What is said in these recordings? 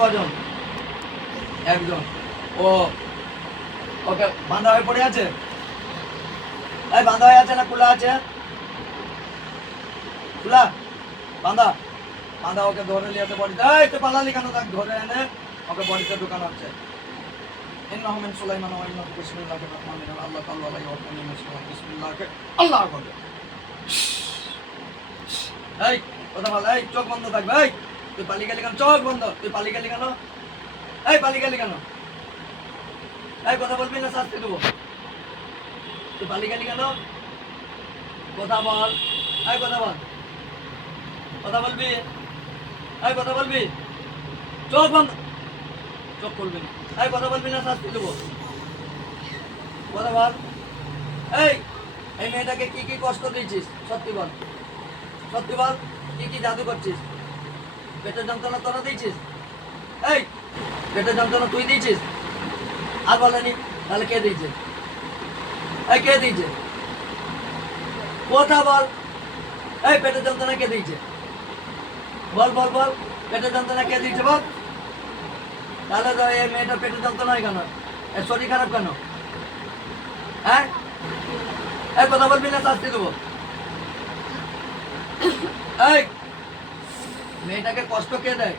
কজন? একজন। ও ওকে বাঁধা হয়ে পড়ে আছে? এই বাঁধা হয়ে আছে না খোলা আছে? খোলা বাঁধা বাঁধা। ওকে ধরে নিয়ে বডিতে, এই তো পালালি কেন? তাকে ধরে এনে ওকে বডিতে ঢুকানো হচ্ছে। ইন্নাহু মিন সুলাইমান ওয়া ইন্নাহু বিসমিল্লাহির রাহমানির রাহিম। আল্লাহ তাআলা ওয়া তাআলা মুসলিমান বিসমিল্লাহ। আল্লাহু আকবার। এই কথা বল, এই চোখ বন্ধ থাকবে। এই তুই পালিয়ে গেলি কেন? চোখ বন্ধ। তুই পালিয়ে গেলি কেন? এই পালিয়ে গেলি কেন? এই কথা বলবি না শাস্তি দেবো। তুই পালিয়ে গেলি কেন? কথা বল। এই কথা বল। কথা বলবি? এই কথা বলবি? চোখ বন্ধ। চোখ খুলবি না। এই কথা বলবি না শাস্তি দেবো। কথা বল। এই এই মেয়েটাকে কি কি কষ্ট দিয়েছিস? সত্যি বল, সত্যি বল। কি কি জাদু করছিস? পেটের যন্ত্রণা তোরা দিয়েছিস? এই পেটের যন্ত্রণা তুই দিয়েছিস? আর বলেনি? তাহলে কে দিয়েছে? এই কে দিয়েছে? কথা বল। এই পেটের যন্ত্রণা কে দিয়েছে? বল বল বল। পেটের যন্ত্রণা কে দিয়েছে বল। তাহলে তো এই মেয়েটার পেটের যন্ত্রণা হয় কেন? এর শরীর খারাপ কেন? হ্যাঁ এই কথা বলবি না শাস্তি দেবো। এই মেয়েটাকে কষ্ট কে দেয়?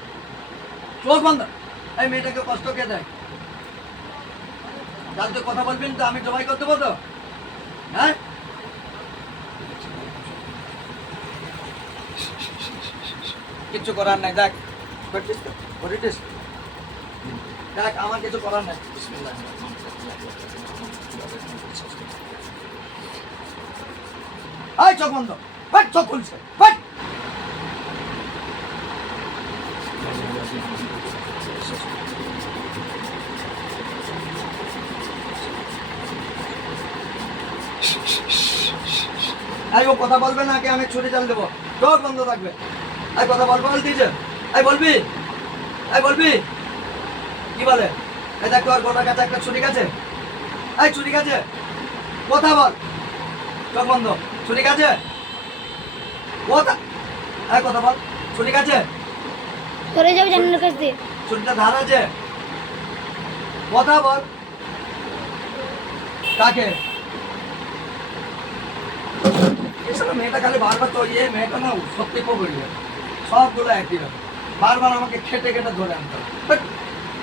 চোখ বন্ধ। এই মেয়েটাকে কষ্ট কে দেয়? তাহলে তুই কথা বলবি না তো আমি জবাই করতে বলতো? হ্যাঁ কিচ্ছু করার নাই। দেখ করিস দেখ, আমার কিছু করার নাই। বিসমিল্লাহ। এই চোখ বন্ধ। ভাই চোখ খুলছে। ভাই এই ও কথা বলবে না, আমি ছুরি চাল দেবো। চোখ বন্ধ থাকবে। এই কথা বলবো বলতিছে? এই বলবি? এই বলবি? কি বলে? এই দেখ তোর গোটার কাছে একটা ছুরি গেছে। এই ছুরি গেছে? কথা বল। চোখ বন্ধ। ছুরি গেছে? কথা এই কথা বল। ছুরি গেছে? ধরে যাবে জান্নার কাছ দিয়ে। ছুরিটা ধার আছে? কথা বল। কাকে? এসব মেয়েটা খালি বারবার তো ইয়ে মেয়েটা না সত্যি পড়বে। সবগুলো একই রকম। বারবার আমাকে খেটে খেটে ধরে আনতে হবে।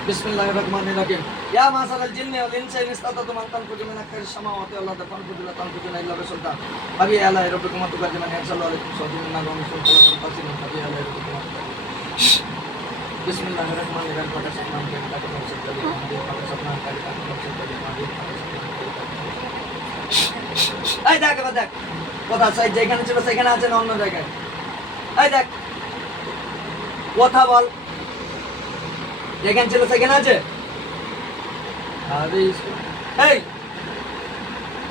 বিসমিল্লাহির রহমানির রহিম। ইয়া মাশাআল জিন্নি ওয়াল ইনসি ইন ইসতাতাতুম আন তানফুযু মিন আকতারিস সামাওয়াতি ওয়াল আরদি ফানফুযু লা তানফুযুনা ইল্লা বিসুলতান। ফাবি আলা রাব্বিকুম তুকাজ্জিমান ইয়ারসালু আলাইকুম শাওয়াতিন নার ওয়া মিসুল খালাকাল ফাসিলুন ফাবি আলা রাব্বিকুম বিসমিল্লাহির রহমানির রহিম। ফাকা সাবনান কে তাকে ফরসত করি আমাদের ফাকা সাবনান কে তাকে ফরসত করি আমাদের। এই দেখ এবার দেখ কথা সেই যেখানে ছিল সেখানে আছে না অন্য জায়গায়? এই দেখ কথা বল। যেখানে ছিল সেখানে আছে? আরে এই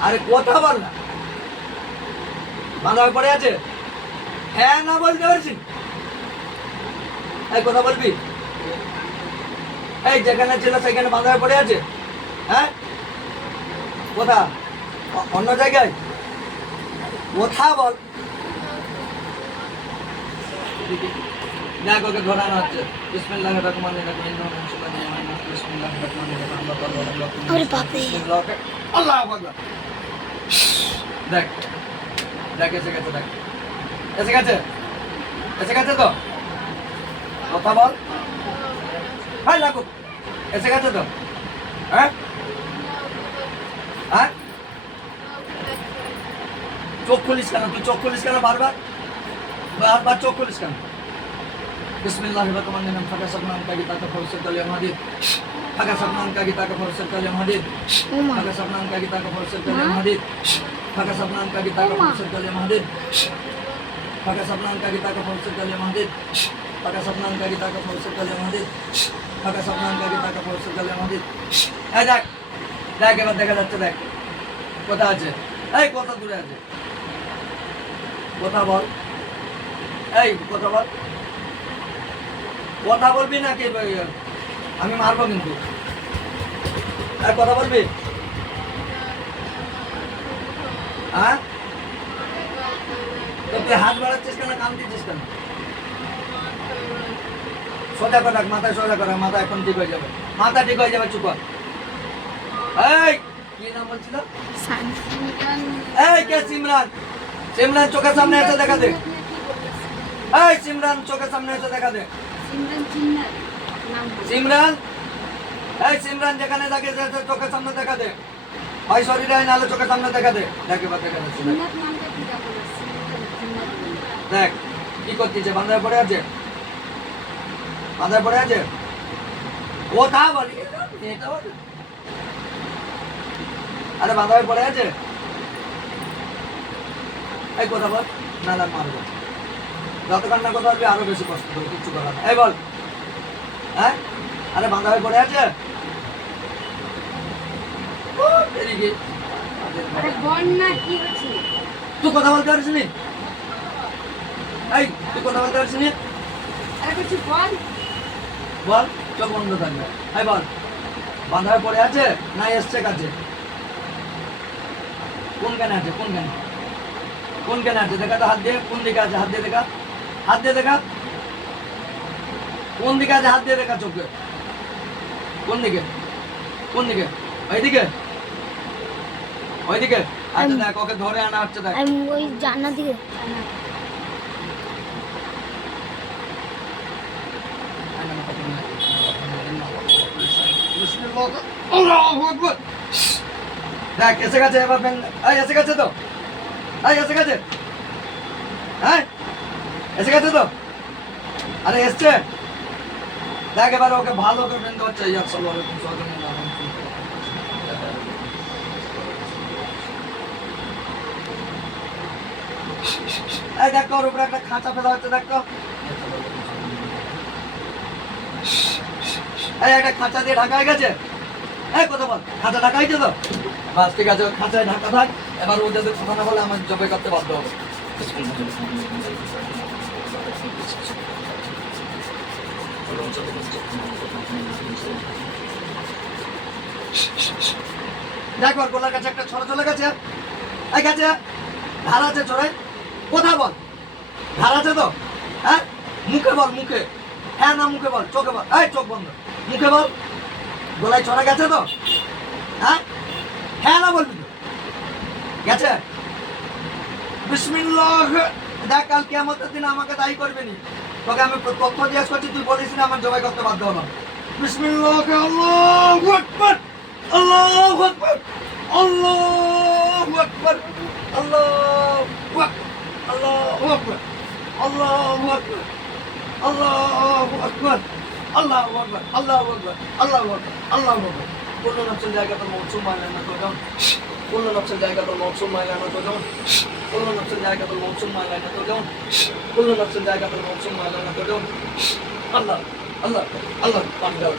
আরে কথা বল না। বাঁধা হয়ে পড়ে আছে? হ্যাঁ না বলতে পারছি? এই কথা বলবি? এই যেখানে ছিল সেখানে বাঁধা হয়ে পড়ে আছে? হ্যাঁ কোথা? অন্য জায়গায়? কথা বল। দেখ ওকে ধরানো হচ্ছে। বিসমিল্লাহির রহমানির রহিম। ইন্নাহু মিন সুলাইমান ওয়া ইন্নাহু বিসমিল্লাহির রহমানির রহিম। আল্লাহ তাআলা আরে বাপরে। আল্লাহু আকবার। দেখ দেখ এসে গেছে। দেখ এসে গেছে। এসে গেছে তো? কথা বল। হ্যাঁ লাগুক। এসে গেছে তো? হ্যাঁ হ্যাঁ চোখ খুলিস কেন? তুই চোখ খুলিস কেন বারবার? বারবার চোখ খুলিস কেন? বিসমিল্লাহির রহমানির রহিম। ফাকা সাবনান কা গীতা কা ফরসত কালিয়াম হাদিদ। ফাকা সাবনান কা গীতা কা ফরসত কালিয়াম হাদিদ। ওমা ফাকা সাবনান কা গীতা কা ফরসত কালিয়াম হাদিদ। ফাকা সাবনান কা গীতা কা ফরসত কালিয়াম হাদিদ। ফাকা সাবনান কা গীতা কা ফরসত কালিয়াম হাদিদ। ফাকা সাবনান কা গীতা কা ফরসত কালিয়াম হাদিদ। ফাকা সাবনান কা গীতা কা ফরসত কালিয়াম হাদিদ। এই দেখ দেখ এবার দেখা যাচ্ছে। দেখ কোথা আছে? এই কত দূরে আছে? কথা বল। এই কথা বল। কথা বলবি নাকি আমি মারবো কিন্তু? আর কথা বলবি? হ্যাঁ তো তুই হাত বাড়াচ্ছিস কেন? কান দিচ্ছিস কেন? সোজা করে রাখ, মাথায় সোজা করে রাখ, মাথা এখন ঠিক হয়ে যাবে, মাথা ঠিক হয়ে যাবে, চুপ কর। এই কি নাম বলছিল? এই কে? সিমরান। সিমরান চোখের সামনে এসে দেখা দে। এই সিমরান চোখের সামনে এসে দেখা দে। সিমরান, এই সিমরান যেখানে থাকে চোখের সামনে দেখা দে। হয় শরীরে হয় নাহলে চোখের সামনে দেখা দে। দেখ এবার দেখা যাচ্ছে, দেখ কি করতেছে, বান্ধায় পড়ে আছে, বান্ধায় পড়ে আছে। ও তা বলি এটা বলি, আরে বান্ধায় পড়ে আছে। এই কথা বল, না না মারবো, যত কান্না কথা বলবি আরো বেশি কষ্ট হবে, কিচ্ছু করার না। এই বল, হ্যাঁ আরে বাঁধা হয়ে পড়ে আছে। তুই কথা বলতে পারিস নি? এই তুই কথা বলতে পারিস নি? বল, চোখ বন্ধ থাকবে। এই বল, বাঁধা হয়ে পড়ে আছে না এসছে কাছে? কোন কেন আছে, কোন কেন, কোন কেন আছে? দেখা তো হাত দিয়ে, কোন দিকে আছে? হাত দিয়ে দেখা, হাত দিয়ে দেখা, কোন দিকে আছে? হাত দিয়ে দেখা চোখে, কোন দিকে, কোন দিকে? ওইদিকে, ওইদিকে। আচ্ছা দেখ, ওকে ধরে আনা হচ্ছে, দেখ। আমি ওই জান্নাত দিকে। দেখ এসে গেছে এবার, এই এসে গেছে তো, এই এসে গেছে, হ্যাঁ এসে গেছে তো, আরে এসছে। দেখ এবার ওকে ভালো করে বেঁধে হচ্ছে। এই দেখ ওর উপরে একটা খাঁচা ফেলা হচ্ছে, দেখ তো। এই একটা খাঁচা দিয়ে ঢাকা হয়ে গেছে। এই কথা বল, খাঁচা ঢাকা হয়েছে তো? বাস ঠিক আছে, খাঁচায় ঢাকা থাক। এবার ও যদি কথা না বলে আমার জবাই করতে বাধ্য হবে। দেখো গোলার কাছে একটা ছড়া চলে গেছে, এই গেছে, ধার আছে ছড়ায়, কোথা বল, ধার আছে তো? হ্যাঁ মুখে বল, মুখে, হ্যাঁ না মুখে বল, চোখে বল, এই চোখ বন্ধ, মুখে বল, গোলায় ছড়া গেছে তো? হ্যাঁ হ্যাঁ না বলবি তো? গেছে? বিসমিল্লাহ। দেখ কাল কিয়ামতের দিন আমাকে দায়ী করবি নি, তোকে আমি তথ্য জিজ্ঞেস করছি, তুই বলিস না আমার জবাই করতে বাধ্য হলাম। বিসমিল্লাহ, আল্লাহু আকবার, আল্লাহু আকবার, আল্লাহু আকবার, আল্লাহু আকবার, আল্লাহু আকবার, আল্লাহু আকবার, আল্লাহু আকবার, আল্লাহু আকবার, আল্লাহু আকবার, আল্লাহু আকবার, আল্লাহু আকবার। কুল্লু নাফসিন যায়কাতুল মউত সুম্মা ইলাইনা তুরজাউন। কুল্লু নাফসিন যায়কাতুল মউত সুম্মা ইলাইনা তুরজাউন। কুল্লু নাফসিন যায়কাতুল মউত সুম্মা ইলাইনা তুরজাউন। কুল্লু নাফসিন যায়কাতুল মউত সুম্মা ইলাইনা তুরজাউন। আল্লাহ আল্লাহ আল্লাহ, পানি দাও,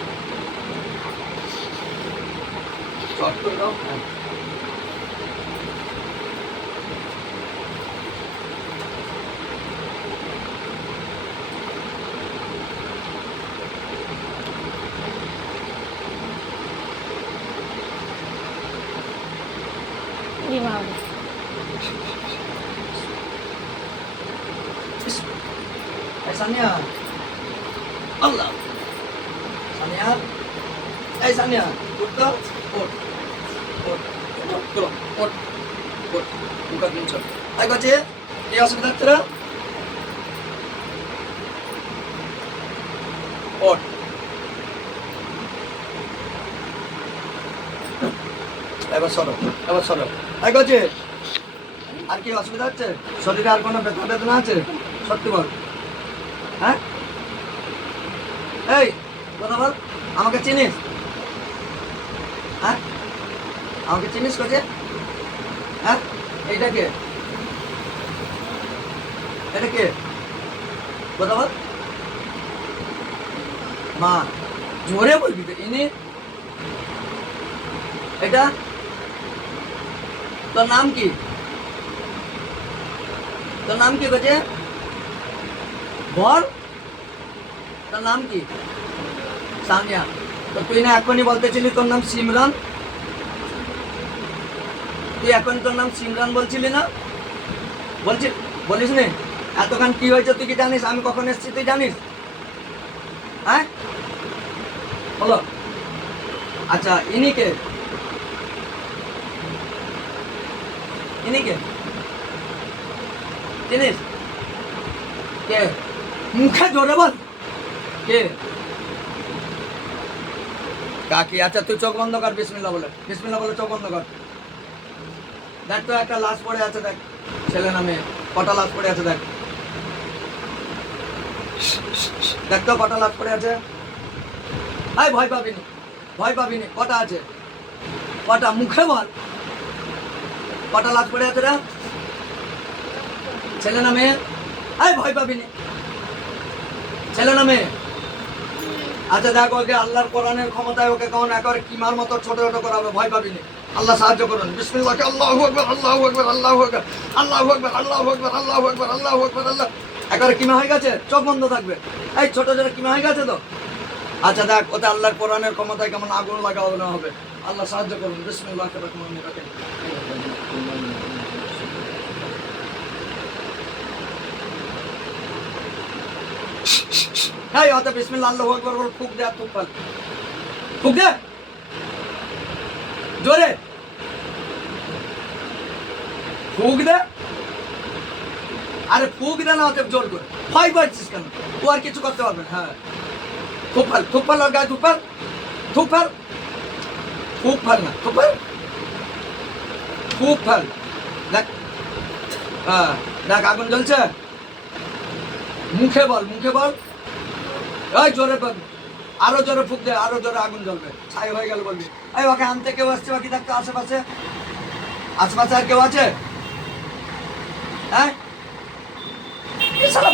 শর্ট করে দাও। Sania, Allah, Sania, Sania, udah, buka pintu. Ayo baca, dia sudah terang. এবার সরো। আই গেছে, আর কি অসুবিধা হচ্ছে? শরীরে আর কোনো ব্যথা বেদনা আছে? সত্যি বল, হ্যাঁ? এই কথা বল, আমাকে চিনিস? হ্যাঁ আমাকে চিনিস কোচে? হ্যাঁ এইটা কে? এটা কে? কথা বল। মা, জোরে বলবি তো। ইনি, এটা তোর নাম কি? তোর নাম কি কোচে? বল, তোর নাম কি? সানিয়া। তো তুই না এখনই বলতেছিলি তোর নাম সিমরান? তুই এখন তোর নাম সিমরান বলছিলি না? বলিস নি? এতক্ষণ কি হয়েছে তুই কি জানিস? আমি কখন এসেছি তুই জানিস? হ্যাঁ বলো। আচ্ছা ইনি কে? ইনি কে চিনিস? কে? মুখে জোরে বল। কে? কাকি? আচ্ছা তুই চোখ বন্ধ কর, বিসমিল্লাহ বলে, বিসমিল্লাহ বলে চোখ বন্ধ কর। দেখ তো একটা লাশ পড়ে আছে, দেখ ছেলে না মেয়ে, কটা লাশ পড়ে আছে দেখ। দেখ তো কটা লাশ পড়ে আছে। আয় ভয় পাবিনি, ভয় পাবিনি। কটা আছে? কটা? মুখে বল। কটা লাশ পড়ে আছে রে? ছেলে না মেয়ে? আয় ভয় পাবিনি। ছেলে না মেয়ে? আচ্ছা দেখ ওকে আল্লাহর কোরআনের ক্ষমতায় ওকে কেমন একেবারে কিমার মতো ছোট ছোট করাবে, ভয় পাবিনি। আল্লাহ সাহায্য করুন। বিসমিল্লাহ। আল্লাহু আকবার, আল্লাহু আকবার, আল্লাহু আকবার, আল্লাহু আকবার, আল্লাহু আকবার, আল্লাহু আকবার, আল্লাহু আকবার, আল্লাহ। একেবারে কিমা হয়ে গেছে, চোখ বন্ধ থাকবে। এই ছোট ছোট কিমা হয়ে গেছে তো। আচ্ছা দেখ ওতে আল্লাহর কোরআনের ক্ষমতায় কেমন আগুন লাগানো হবে। আল্লাহ সাহায্য করুন। বিসমিল্লাহ। এই অত বিসমিল্লাহ আল্লাহু আকবার বল, ফুক দে, ফুক বল, ফুক দে জোরে, ফুক দে। আরে ফুক দে না, অত জোর করে। ভয় পাচ্ছিস কেন? ও আর কিছু করতে পারবে না। হ্যাঁ থুক ফেল, থুক ফেল, আর গায়ে থুক ফেল, থুক ফেল, থুক ফেল না, থুক ফেল, থুক ফেল। দেখ হ্যাঁ দেখ আগুন জ্বলছে। মুখে বল, মুখে বল। এই জোরে বল, আরো জোরে ফুক দে, আরো জোরে আগুন জ্বলবে, ছাই হয়ে গেল বলবি। এই ওকে আনতে কেউ আসছে বাকি? দেখ তো আশেপাশে, আশেপাশে আর কেউ আছে? হ্যাঁ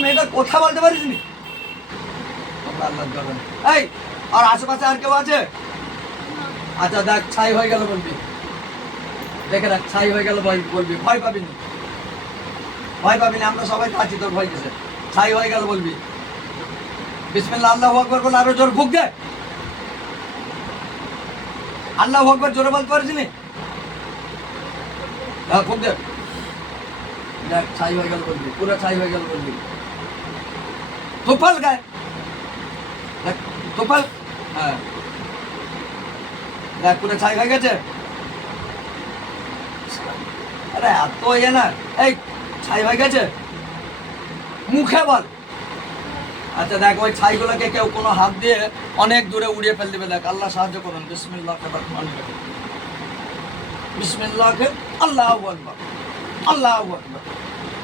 মেয়েটা কথা বলতে পারিস নি? এই আর আশেপাশে আর কেউ আছে? আচ্ছা দেখ ছাই হয়ে গেল বলবি, দেখে দেখ ছাই হয়ে গেল বলবি, ভয় পাবিনি, ভয় পাবিনি, আমরা সবাই তো আছি, তোর ভয় কিসে? ছাই হয়ে গেল বলবি। বিসমিল্লাহ আল্লাহু আকবার বল, আরো জোর ফুক দে। আল্লাহু আকবার জোরে বলতে পারিস নি? হ্যাঁ ফুক দে। দেখ ছাই হয়ে গেল বলবি, পুরো ছাই হয়ে গেল বলবি। তোপাল গায়ে, দেখ তোপাল। হ্যাঁ দেখ পুরো ছাই হয়ে গেছে। আরে এত ইয়ে না। এই ছাই হয়ে গেছে, মুখে বল। আচ্ছা দেখ ওই ছাইগুলোকে কেউ কোনো হাত দিয়ে অনেক দূরে উড়িয়ে ফেল দিবে। দেখ আল্লাহ সাহায্য করুন। বিসমিল্লাহ, বিসমিল্লাহ, আল্লাহু আকবার, আল্লাহু আকবার,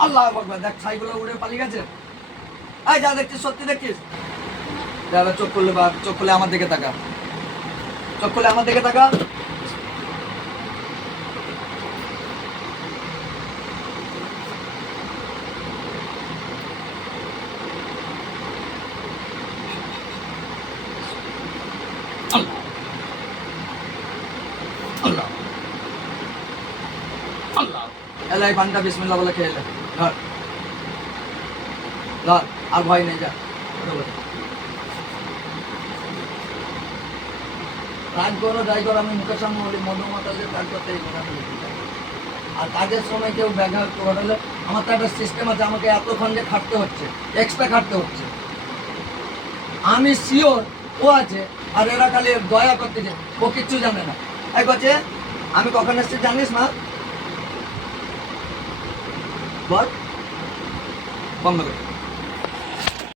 আল্লাহু আকবার। দেখ ছাইগুলো উড়ে পালিয়ে গেছে। এই যা দেখছিস সত্যি দেখছিস? এবার চোখ খুললে, বা চোখ খুলে আমার দিকে তাকা, চোখ খুলে আমার দিকে তাকা। আল্লাহ, আল্লাহ, এলাই পানটা বিসমিল্লাহ বলে খেয়ে নে। ধর ধর, আর ভয় নেই, যা। রাগ করো যাই করো, আমি মুখের সামনে বলি মধুমাতাদের কাজ করতে আর কাজের সময় কেউ ব্যাঘাত ঘটালে আমার তো একটা সিস্টেম আছে, আমাকে এতক্ষণ যে খাটতে হচ্ছে, এক্সট্রা খাটতে হচ্ছে। আমি শিওর ও আছে, আর এরা খালি দয়া করতেছে, ও কিচ্ছু জানে না। এক হচ্ছে আমি কখন এসছি জানিস না? বল বন্ধ করে।